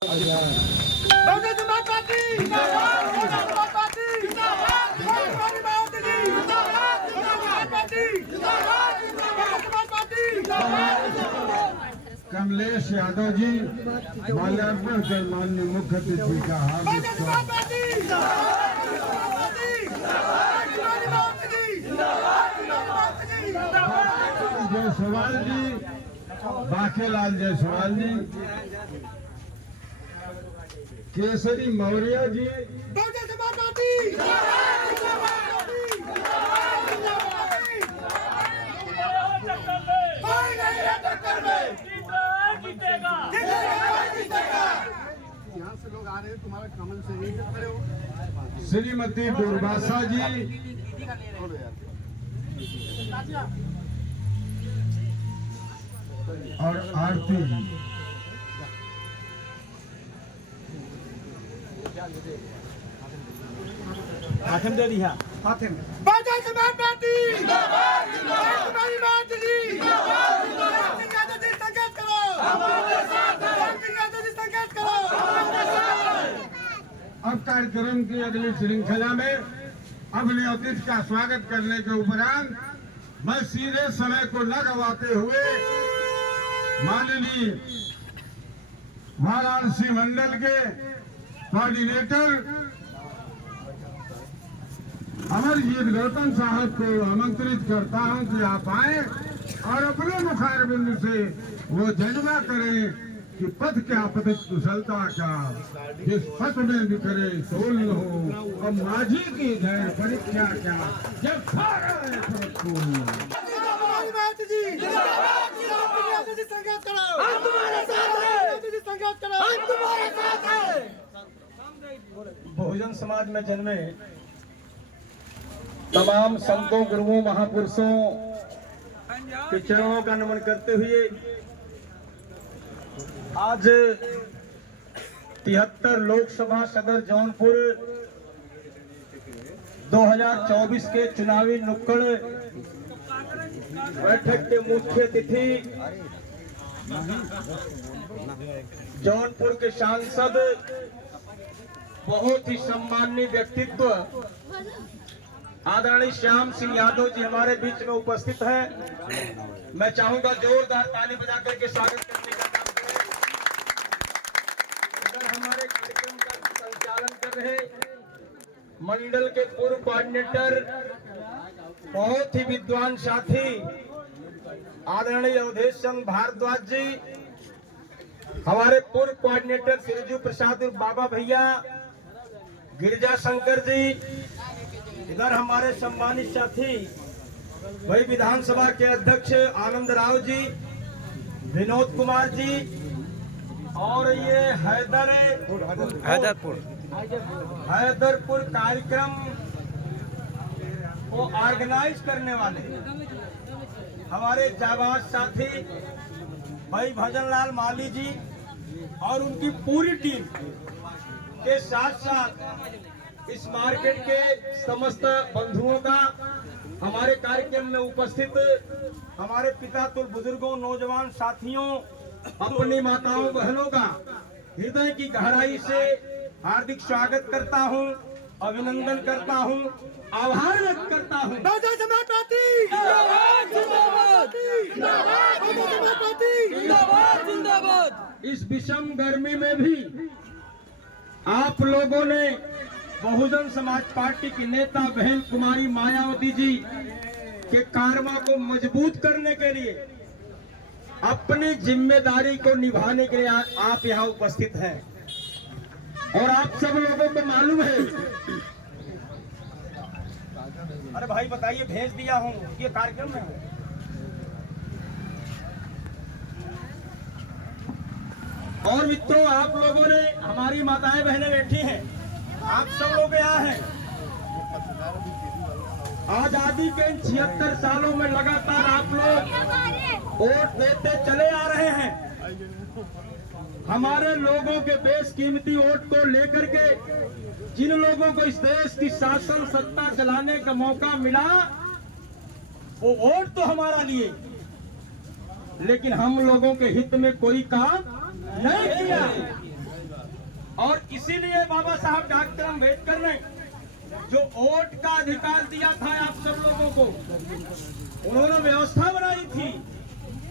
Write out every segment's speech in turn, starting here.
Bahujan Samaj party जिंदाबाद, Bahujan Samaj party जिंदाबाद, हमारी मायावती जी जिंदाबाद, बहुजन समाज पार्टी जिंदाबाद, बहुजन समाज पार्टी जिंदाबाद। कमलेश यादव जी माल्यार्पण कर माननीय मुख्य अतिथि का हार्दिक बहुजन समाज पार्टी जिंदाबाद, हमारी मायावती जी जिंदाबाद, जायसवाल जी, बाकेलाल जायसवाल जी, केसरी मौर्य जी, बहुजन समाज पार्टी कोई नहीं है टक्कर में, जीतेगा जीतेगा। यहाँ से लोग आ रहे हैं, तुम्हारा कमल से ही खड़े हो। श्रीमती दुर्वासा जी और आरती जी। हाथम दे दिया हाथम। बहुजन समाज पार्टी जिंदाबाद, हमारी मायावती जी जिंदाबाद, सिंह यादव जी संघर्ष करो, सिंह यादव जी संघर्ष करो। अब कार्यक्रम की अगली श्रृंखला में अपने अतिथि का स्वागत करने के उपरांत मैं सीधे समय को न गवाते हुए माननीय वाराणसी मंडल के कोऑर्डिनेटर अमरजीत गौतम साहब को आमंत्रित करता हूं कि आप आए और अपने मुखारबिंद से वो जज्बा करें कि पथ क्या पथ कुशलता का, जिस पथ में भी करे सोल न हो, अब माझी की धैर्य परीक्षा क्या, जब सारा हमारी मायावती जी जिंदाबाद, सिंह यादव जी संघर्ष करो, हम तुम्हारे साथ हैं, यादव जी संघर्ष करो, हम तुम्हारे साथ हैं। बहुजन समाज में जन्मे तमाम संतों, गुरुओं, महापुरुषों के चरणों का नमन करते हुए आज 73 लोकसभा सदर जौनपुर 2024 के चुनावी नुक्कड़ बैठक के मुख्य अतिथि जौनपुर के सांसद, बहुत ही सम्माननीय व्यक्तित्व आदरणीय श्याम सिंह यादव जी हमारे बीच में उपस्थित हैं। मैं चाहूंगा जोरदार ताली बजा करके स्वागत करने का काम करें। इधर हमारे कार्यक्रम का संचालन कर रहे मंडल के पूर्व कोऑर्डिनेटर, बहुत ही विद्वान साथी आदरणीय अवधेश चंद्र भारद्वाज जी, हमारे पूर्व कोऑर्डिनेटर सिरजू प्रसाद बाबा भैया, गिरिजा शंकर जी, इधर हमारे सम्मानित साथी वही विधानसभा के अध्यक्ष आनंद राव जी, विनोद कुमार जी, और ये हैदरपुर कार्यक्रम को ऑर्गेनाइज करने वाले हमारे जाबाज साथी भाई भजनलाल माली जी और उनकी पूरी टीम के साथ साथ इस मार्केट के समस्त बंधुओं का, हमारे कार्यक्रम में उपस्थित हमारे पिता तुल बुजुर्गों, नौजवान साथियों, अपनी माताओं बहनों का हृदय की गहराई से हार्दिक स्वागत करता हूं, अभिनंदन करता हूं, आभार व्यक्त करता हूं। बहुजन समाज पार्टी जिंदाबाद, जिंदाबाद, जिंदाबाद, बहुजन समाज पार्टी जिंदाबाद, जिंदाबाद। इस विषम गर्मी में भी आप लोगों ने बहुजन समाज पार्टी की नेता बहन कुमारी मायावती जी के कार्यों को मजबूत करने के लिए, अपनी जिम्मेदारी को निभाने के लिए आप यहाँ उपस्थित हैं। और आप सब लोगों को मालूम है, अरे भाई बताइए, भेज दिया हूँ ये कार्यक्रम में है। और मित्रों, आप लोगों ने, हमारी माताएं बहनें बैठी हैं, आप सब लोग यहाँ हैं। आजादी के इन 76 सालों में लगातार आप लोग वोट देते चले आ रहे हैं। हमारे लोगों के बेशकीमती वोट को लेकर के जिन लोगों को इस देश की शासन सत्ता चलाने का मौका मिला, वो वोट तो हमारा लिए, लेकिन हम लोगों के हित में कोई काम नहीं किया। इसीलिए बाबा साहब डॉक्टर अम्बेडकर ने जो वोट का अधिकार दिया था आप सब लोगों को, उन्होंने व्यवस्था बनाई थी।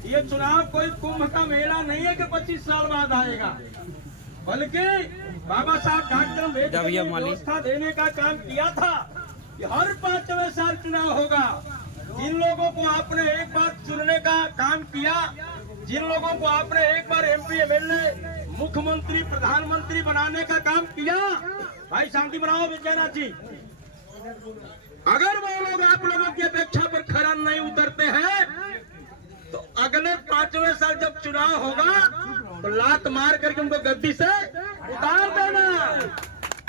ये चुनाव कोई कुंभ का मेला नहीं है कि 25 साल बाद आएगा, बल्कि बाबा साहब डॉक्टर अम्बेडकर ने व्यवस्था देने का काम किया था कि हर 5वें साल चुनाव होगा। जिन लोगों को आपने एक बार चुनने का काम किया, जिन लोगों को आपने एक बार MP MLA मुख्यमंत्री प्रधानमंत्री बनाने का काम किया, भाई शांति बनाओ विजयनाथ जी, अगर वो लोग आप लोगों की अपेक्षा पर खरा नहीं उतरते हैं तो अगले 5वें साल जब चुनाव होगा तो लात मार करके उनको गद्दी से उतार देना।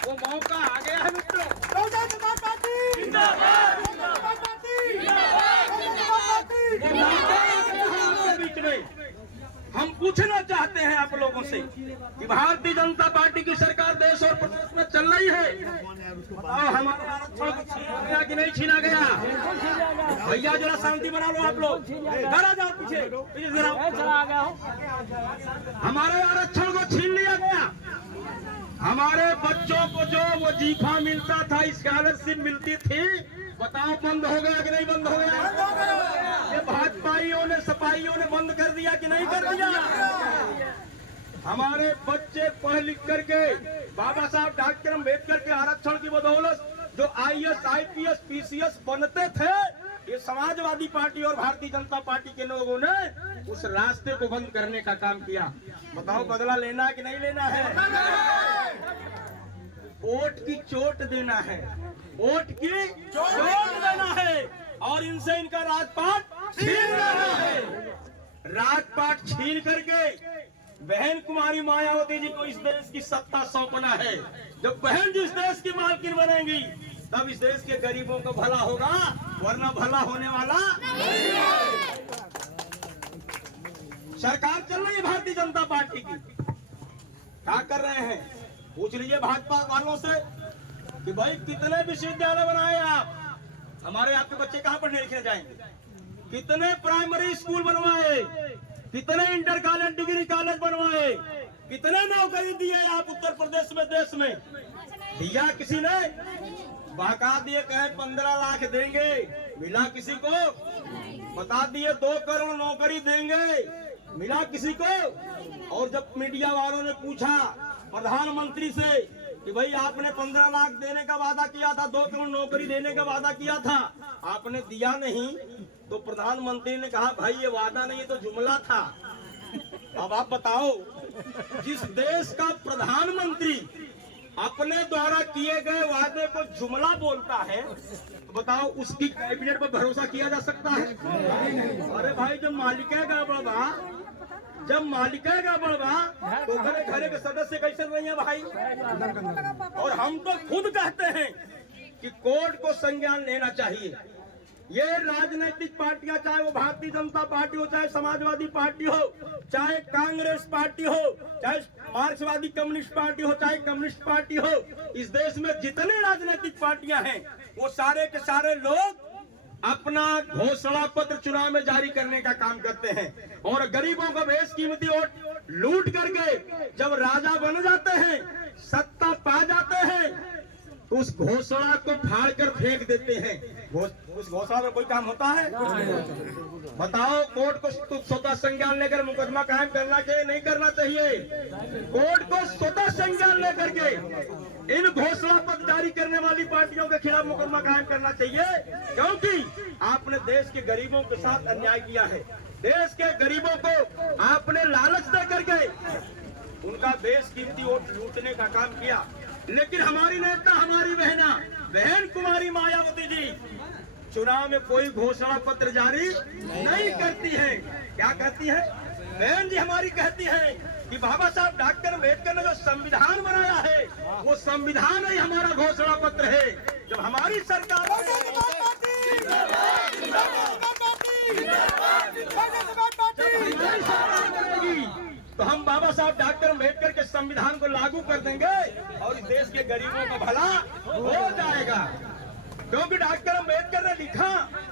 वो मौका आ गया है मित्रों। बहुजन समाज पार्टी जिंदाबाद, बहुजन समाज पार्टी जिंदाबाद, बहुजन समाज पार्टी। बीच में हम पूछना चाहते हैं आप लोगों से कि भारतीय जनता पार्टी की सरकार देश और प्रदेश में चल रही है, बताओ हमारा आरक्षण को छीना गया कि नहीं छीना गया? भैया जरा शांति बना लो आप लोग, जरा जाओ पीछे जरा। हमारे आरक्षण को छीन लिया गया। हमारे बच्चों को जो वजीफा मिलता था, स्कॉलरशिप मिलती थी, बताओ बंद हो गया कि नहीं बंद हो गया? ये भाजपाइयों ने सपाइयों ने बंद कर दिया कि नहीं कर दिया? हमारे बच्चे पढ़ लिख करके बाबा साहब डॉक्टर अम्बेडकर के आरक्षण की बदौलत जो IAS IPS PCS बनते थे, ये समाजवादी पार्टी और भारतीय जनता पार्टी के लोगों ने उस रास्ते को बंद करने का काम किया। बताओ बदला लेना है कि नहीं लेना है? वोट की चोट देना है, वोट की चोट देना है और इनसे इनका राजपाट छीन लेना है। राजपाट छीन करके बहन कुमारी मायावती जी को इस देश की सत्ता सौंपना है। जब बहन जी इस देश की मालकिन बनेंगी तब इस देश के गरीबों का भला होगा, वरना भला होने वाला नहीं है। सरकार चल रही है भारतीय जनता पार्टी की, क्या कर रहे हैं? पूछ लीजिए भाजपा वालों से कि भाई कितने विश्वविद्यालय बनाए आप, हमारे आपके बच्चे कहाँ पढ़ने लिखने जाएंगे? कितने प्राइमरी स्कूल बनवाए, कितने इंटर कॉलेज डिग्री कॉलेज बनवाए, कितने नौकरी दिए आप उत्तर प्रदेश में देश में? दिया किसी ने? बहका दिए कहे 15 लाख देंगे, मिला किसी को? बता दिए 2 करोड़ नौकरी देंगे, मिला किसी को? और जब मीडिया वालों ने पूछा प्रधानमंत्री से कि भाई आपने 15 लाख देने का वादा किया था, 2 करोड़ नौकरी देने का वादा किया था, आपने दिया नहीं, तो प्रधानमंत्री ने कहा भाई ये वादा नहीं, ये तो जुमला था। अब आप बताओ, जिस देश का प्रधानमंत्री अपने द्वारा किए गए वादे को जुमला बोलता है, तो बताओ उसकी कैबिनेट पर भरोसा किया जा सकता है? अरे भाई जब मालिक गड़बड़ा, जब मालिक गड़बड़ा तो घरे घरे के सदस्य कैसे नहीं है भाई? और हम तो खुद कहते हैं कि कोर्ट को संज्ञान लेना चाहिए। ये राजनीतिक पार्टियां, चाहे वो भारतीय जनता पार्टी हो, चाहे समाजवादी पार्टी हो, चाहे कांग्रेस पार्टी हो, चाहे मार्क्सवादी कम्युनिस्ट पार्टी हो, चाहे कम्युनिस्ट पार्टी हो, इस देश में जितने राजनीतिक पार्टियां हैं वो सारे के सारे लोग अपना घोषणा पत्र चुनाव में जारी करने का काम करते हैं और गरीबों का बेशकीमती वोट लूट करके जब राजा बन जाते हैं, सत्ता पा जाते हैं, उस घोषणा को फाड़ कर फेंक देते हैं। उस घोषणा में कोई काम होता है? बताओ, कोर्ट को स्वतः संज्ञान लेकर मुकदमा कायम करना चाहिए नहीं करना चाहिए? कोर्ट को स्वतः संज्ञान लेकर के इन घोषणा पत्र जारी करने वाली पार्टियों के खिलाफ मुकदमा कायम करना चाहिए, क्योंकि आपने देश के गरीबों के साथ अन्याय किया है। देश के गरीबों को आपने लालच दे करके उनका बेशकीमती वोट लूटने का काम किया। लेकिन हमारी नेता, हमारी बहन कुमारी मायावती जी चुनाव में कोई घोषणा पत्र जारी नहीं करती है। क्या कहती है बहन जी? हमारी कहती है कि बाबा साहब डॉक्टर अम्बेडकर ने जो संविधान बनाया है वो संविधान ही हमारा घोषणा पत्र है। जब हमारी सरकार तो हम बाबा साहब डॉक्टर अम्बेडकर के संविधान को लागू कर देंगे और इस देश के गरीबों का भला हो जाएगा। क्योंकि डॉक्टर अम्बेडकर ने लिखा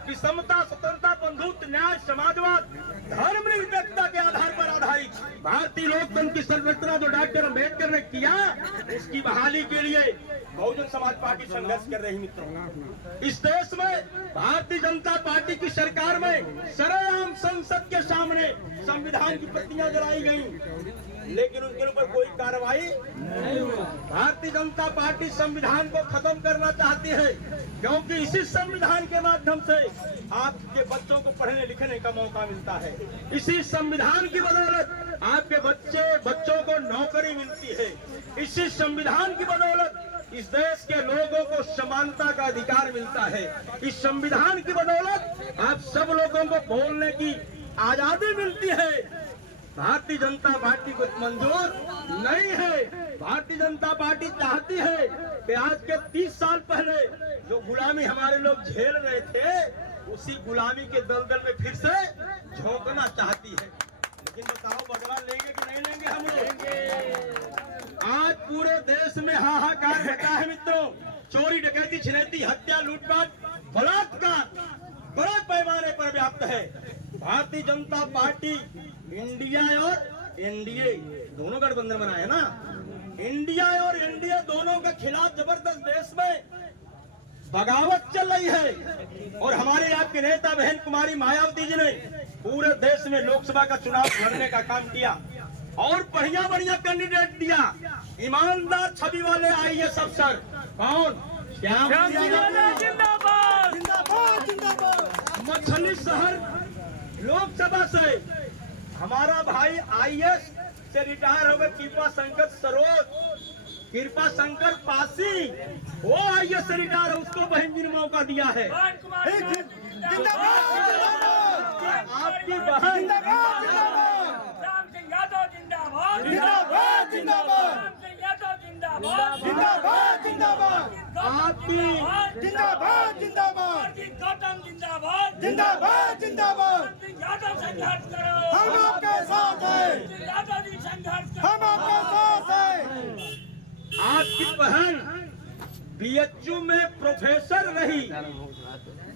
कि समता, स्वतंत्रता, बंधुत्व, न्याय, समाजवाद, धर्मनिरपेक्षता के आधार पर आधारित भारतीय लोकतंत्र की संरचना जो डॉक्टर अम्बेडकर ने किया, इसकी बहाली के लिए बहुजन समाज पार्टी संघर्ष कर रही। मित्रों, इस देश में भारतीय जनता पार्टी की सरकार में सरेआम संसद के सामने संविधान की प्रतियां जलाई गई, लेकिन उनके ऊपर कोई कार्रवाई नहीं हुई। भारतीय जनता पार्टी संविधान को खत्म करना चाहती है, क्योंकि इसी संविधान के माध्यम से आपके बच्चों को पढ़ने लिखने का मौका मिलता है। इसी संविधान की बदौलत आपके बच्चों को नौकरी मिलती है। इसी संविधान की बदौलत इस देश के लोगों को समानता का अधिकार मिलता है। इस संविधान की बदौलत आप सब लोगों को बोलने की आजादी मिलती है। भारतीय जनता पार्टी को मंजूर नहीं है। भारतीय जनता पार्टी चाहती है कि आज के 30 साल पहले जो गुलामी हमारे लोग झेल रहे थे, उसी गुलामी के दलदल में फिर से झोंकना चाहती है। लेकिन बताओ, बदला लेंगे कि नहीं लेंगे? हम लोग आज पूरे देश में हाहाकार रहता है। मित्रों, चोरी, डकैती, छिनैती, हत्या, लूटपाट, बलात्कार बड़े पैमाने पर व्याप्त है। भारतीय जनता पार्टी इंडिया और एनडीए दोनों गठबंधन बनाए ना, इंडिया और एनडीए दोनों के खिलाफ जबरदस्त देश में बगावत चल रही है। और हमारे आपके नेता बहन कुमारी मायावती जी ने पूरे देश में लोकसभा का चुनाव लड़ने का काम किया और बढ़िया बढ़िया कैंडिडेट दिया। ईमानदार छवि वाले आईएएस अफसर कौन? श्याम जिंदाबाद, मछली शहर लोकसभा से हमारा भाई आईएएस से रिटायर हो गए कृपा शंकर पासी, वो आईएएस से रिटायर है, उसको बहन जी ने मौका दिया है। आपकी बहन हम आपके साथ हैं, हम आपके साथ हैं। आपकी बहन बीएचयू में प्रोफेसर रही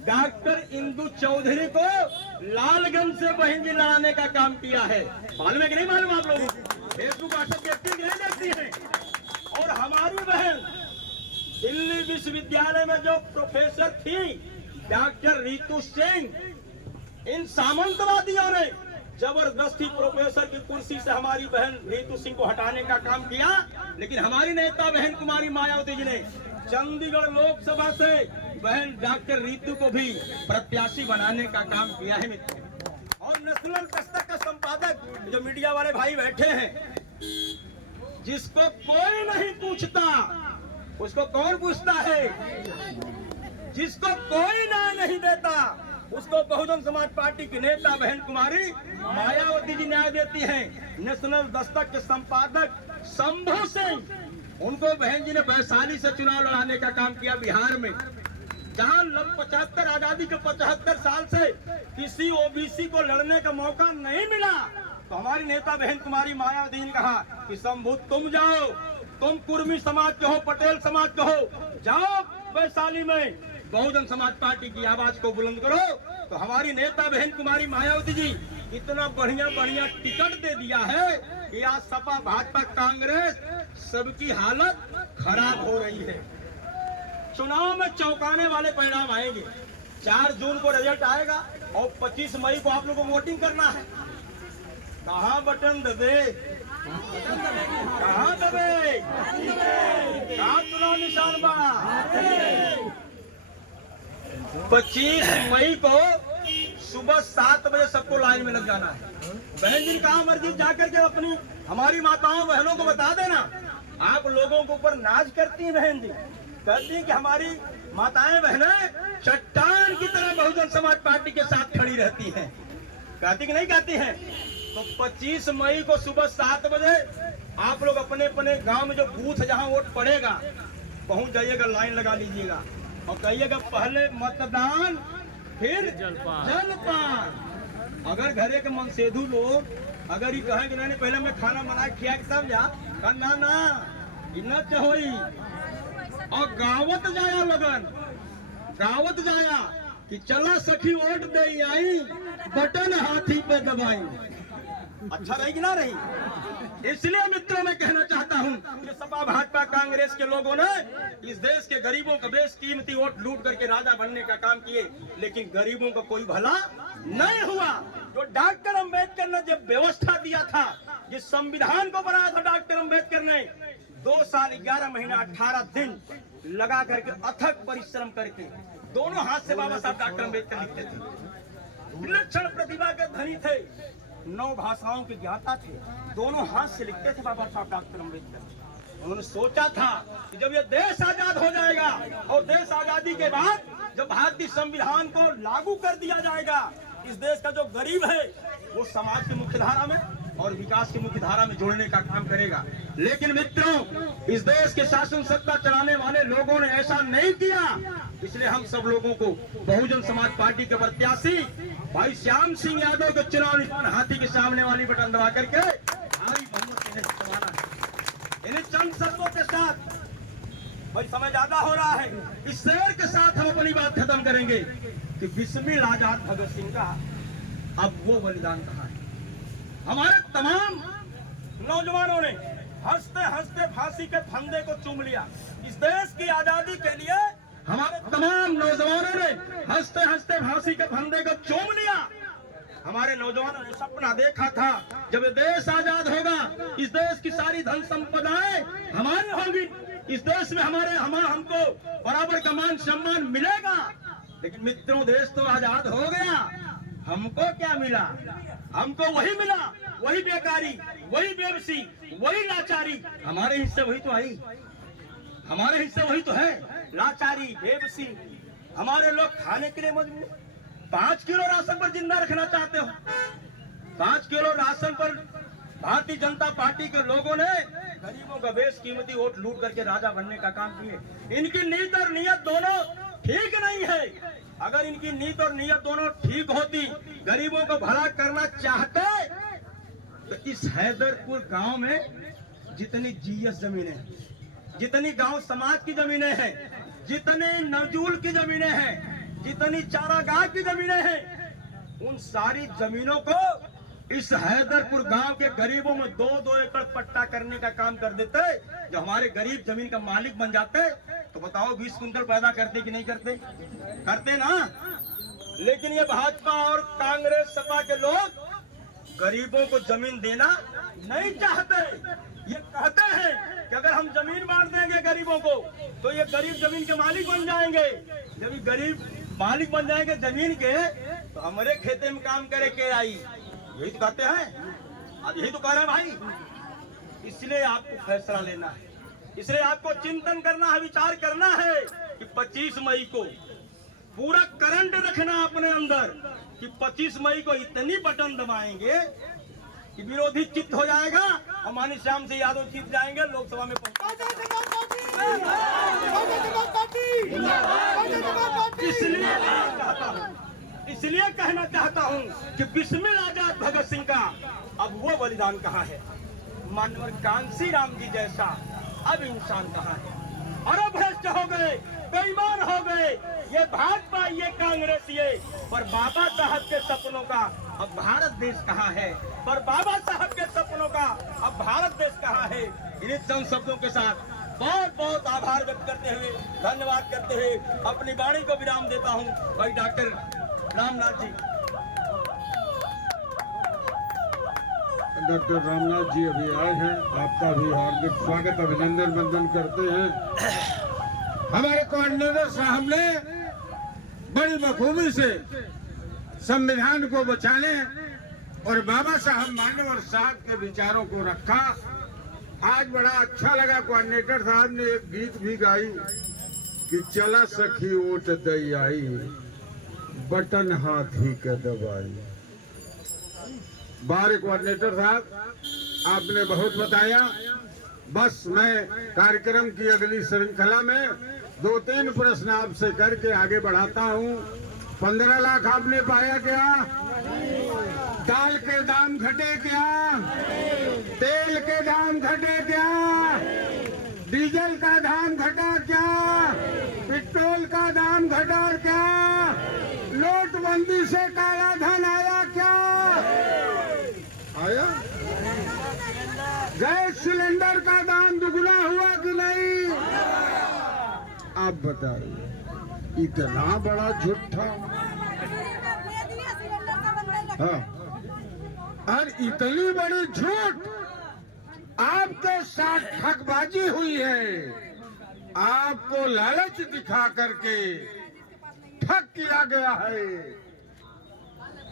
डॉक्टर इंदु चौधरी को लालगंज से बहन जी लड़ाने का काम किया है। मालूम है कि नहीं मालूम? आप लोग फेसबुक व्हाट्सएप देखते हैं कि नहीं देखती हैं? और हमारी बहन दिल्ली विश्वविद्यालय में जो प्रोफेसर थी डॉक्टर रितु सिंह, इन सामंतवादियों ने जबरदस्ती प्रोफेसर की कुर्सी से हमारी बहन रितु सिंह को हटाने का काम किया। लेकिन हमारी नेता बहन कुमारी मायावती जी ने चंडीगढ़ लोकसभा से बहन डॉक्टर रितु को भी प्रत्याशी बनाने का काम किया है। मित्रों, और नेशनल दस्तक का संपादक जो मीडिया वाले भाई बैठे हैं, जिसको कोई नहीं पूछता उसको कौन पूछता है? जिसको कोई न्याय नहीं देता उसको बहुजन समाज पार्टी की नेता बहन कुमारी मायावती जी न्याय देती हैं। नेशनल दस्तक के संपादक शंभू सिंह, उनको बहन जी ने वैशाली से चुनाव लड़ाने का काम किया बिहार में, जहां 75 आजादी के 75 साल से किसी ओबीसी को लड़ने का मौका नहीं मिला। तो हमारी नेता बहन कुमारी मायावती ने कहा कि शंभू तुम जाओ, तुम कुर्मी समाज के हो, पटेल समाज के हो, जाओ वैशाली में बहुजन समाज पार्टी की आवाज को बुलंद करो। तो हमारी नेता बहन कुमारी मायावती जी इतना बढ़िया बढ़िया टिकट दे दिया है कि आज सपा, भाजपा, कांग्रेस सबकी हालत खराब हो रही है। चुनाव में चौंकाने वाले परिणाम आएंगे। 4 जून को रिजल्ट आएगा और 25 मई को आप लोगों को वोटिंग करना है। कहाँ बटन दबे, कहाँ दबे, कहाँ चुनाव निशान बा? 25 मई को सुबह 7 बजे सबको लाइन में लग जाना है। बहन जी कहाँ मर्जी जाकर के अपनी हमारी माताओं बहनों को बता देना। आप लोगों के ऊपर नाज करती हैं बहन जी, कहती हैं कि हमारी माताएं बहनें चट्टान की तरह बहुजन समाज पार्टी के साथ खड़ी रहती हैं। कहती कि नहीं कहती हैं? तो 25 मई को सुबह 7 बजे आप लोग अपने अपने गांव में जो बूथ जहां वोट पड़ेगा पहुंच जाइएगा, लाइन लगा लीजिएगा और कहिएगा पहले मतदान फिर जलपान। अगर घरे के मनसेधु लोग अगर ये कहें कि नहीं पहले मैं खाना बना के खिया के तब जा, ना ना इतना होई और गावत जाया लगन कहावत जाया कि चला सखी वोट दे आई, बटन हाथी पे दबाई। अच्छा रहेगी ना रही? इसलिए मित्रों मैं कहना चाहता हूं कि सपा भाजपा कांग्रेस के लोगों ने इस देश के गरीबों का बेशकीमती वोट लूट करके राजा बनने का काम किए, लेकिन गरीबों का कोई भला नहीं हुआ। जो डॉक्टर अंबेडकर ने जब व्यवस्था दिया था, जिस संविधान को बनाया था डॉक्टर अंबेडकर ने, 2 साल 11 महीना 18 दिन लगा करके अथक परिश्रम करके दोनों हाथ से बाबा साहब डॉक्टर अंबेडकर लिखते थे। विलक्षण प्रतिभा के धनी थे, 9 भाषाओं के ज्ञाता थे, दोनों हाथ से लिखते थे बाबा साहब डॉक्टर अंबेडकर। उन्होंने सोचा था कि जब ये देश आजाद हो जाएगा और देश आजादी के बाद जब भारतीय संविधान को लागू कर दिया जाएगा, इस देश का जो गरीब है वो समाज की मुख्य धारा में और विकास की मुख्य धारा में जोड़ने का काम करेगा। लेकिन मित्रों, इस देश के शासन सत्ता चलाने वाले लोगों ने ऐसा नहीं किया। इसलिए हम सब लोगों को बहुजन समाज पार्टी के प्रत्याशी भाई श्याम सिंह यादव के चुनाव निशान हाथी के सामने वाली बटन दबा करके भारी बहुमत से जितवाना है। इन्हीं चंद शब्दों के साथ, भाई समय ज्यादा हो रहा है, इस शेर के साथ हम अपनी बात खत्म करेंगे कि बिस्मिल आजाद भगत सिंह का अब वो बलिदान कहाँ है। हमारे तमाम नौजवानों ने हंसते हंसते फांसी के फंदे को चूम लिया। इस देश की आजादी के लिए हमारे तमाम नौजवानों ने हंसते हंसते फांसी के फंदे को चूम लिया। हमारे नौजवानों ने सपना देखा था जब ये देश आजाद होगा, इस देश की सारी धन संपदाएं हमारी होगी, इस देश में हमको बराबर का मान सम्मान मिलेगा। लेकिन मित्रों, देश तो आजाद हो गया, हमको क्या मिला? हमको वही मिला, वही बेकारी, वही बेबसी, वही लाचारी। हमारे हिस्से वही तो आई, हमारे हिस्से वही तो है, लाचारी, बेबसी। हमारे लोग खाने के लिए मजबूर। 5 किलो राशन पर जिंदा रखना चाहते हो? 5 किलो राशन पर भारतीय जनता पार्टी के लोगों ने गरीबों का बेशकीमती वोट लूट करके राजा बनने का काम किए। इनकी नीत और नियत दोनों ठीक नहीं है। अगर इनकी नीत और नियत दोनों ठीक होती, गरीबों को भला करना चाहते, तो इस हैदरपुर गांव में जितनी जीएस जमीनें हैं, जितनी गांव समाज की जमीनें हैं, जितनी नजूल की जमीनें हैं, जितनी चारागाह की जमीनें हैं, उन सारी जमीनों को इस हैदरपुर गांव के गरीबों में 2-2 एकड़ पट्टा करने का काम कर देते। जो हमारे गरीब जमीन का मालिक बन जाते, तो बताओ 20 कुंटल पैदा करते कि नहीं करते? करते ना। लेकिन ये भाजपा और कांग्रेस सपा के लोग गरीबों को जमीन देना नहीं चाहते। ये कहते हैं कि अगर हम जमीन बांट देंगे गरीबों को, तो ये गरीब जमीन के मालिक बन जाएंगे। जब ये गरीब मालिक बन जाएंगे जमीन के, तो हमारे खेते में काम करे के आई। यही तो कहते हैं, आज यही तो कह रहे हैं भाई। इसलिए आपको फैसला लेना है, इसलिए आपको चिंतन करना है, विचार करना है कि 25 मई को पूरा करंट रखना अपने अंदर कि 25 मई को इतनी बटन दबाएंगे कि विरोधी चित्त हो जाएगा और माननीय श्याम सिंह यादव जीत जाएंगे, लोकसभा में इसलिए कहना चाहता हूं कि बिस्मिल आजाद भगत सिंह का अब वो बलिदान कहाँ है। मानवर कांसी राम जी जैसा अब इंसान कहाँ है। और अब भ्रष्ट हो गए, बेईमान हो गए ये भाजपा, ये कांग्रेस, ये पर बाबा साहब के सपनों का अब भारत देश कहाँ है? पर बाबा साहब के सपनों का अब भारत देश कहाँ है? इन चंद शब्दों के साथ बहुत बहुत आभार व्यक्त करते हुए, धन्यवाद करते हुए अपनी वाणी को विराम देता हूँ। भाई डॉक्टर रामनाथ जी। डॉक्टर रामनाथ जी अभी आए हैं, आपका भी हार्दिक स्वागत, अभिनंदन वंदन करते हैं। हमारे कोऑर्डिनेटर साहब ने बड़ी बखूबी से संविधान को बचाने और बाबा साहब मानवर साहब के विचारों को रखा। आज बड़ा अच्छा लगा, कोऑर्डिनेटर साहब ने एक गीत भी गाई कि चला सखी वोट दई आई, बटन हाथी के दबाई। बारे कोऑर्डिनेटर साहब, आपने बहुत बताया। बस मैं कार्यक्रम की अगली श्रृंखला में 2-3 प्रश्न आपसे करके आगे बढ़ाता हूँ। 15 लाख आपने पाया क्या? दाल के दाम घटे क्या? तेल के दाम घटे क्या? डीजल का दाम घटा क्या? पेट्रोल का दाम घटा क्या? नोटबंदी से काला धन आया क्या? आया? गैस सिलेंडर का दाम दुगना हुआ कि नहीं? आप बताइए, इतना बड़ा झूठा। हाँ, और इतनी बड़ी झूठ आपके साथ ठगबाजी हुई है। आपको लालच दिखा करके ठग किया गया है।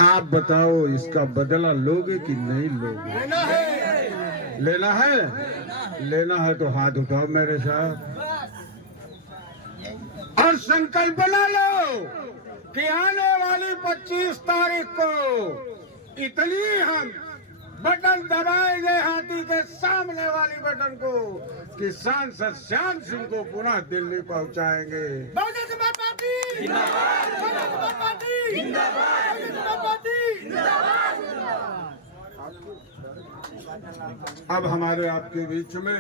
आप बताओ, इसका बदला लोगे कि नहीं लोगे? लेना है। लेना है? लेना है तो हाथ उठाओ मेरे साथ और संकल्प बना लो कि आने वाली 25 तारीख को इतनी हम बटन दबाएंगे हाथी के सामने वाली बटन को कि सांसद श्याम सिंह को पुनः दिल्ली पहुंचाएंगे। बहुजन समाज पार्टी जिंदाबाद, बहुजन समाज पार्टी जिंदाबाद, बहुजन समाज पार्टी जिंदाबाद। अब हमारे आपके बीच में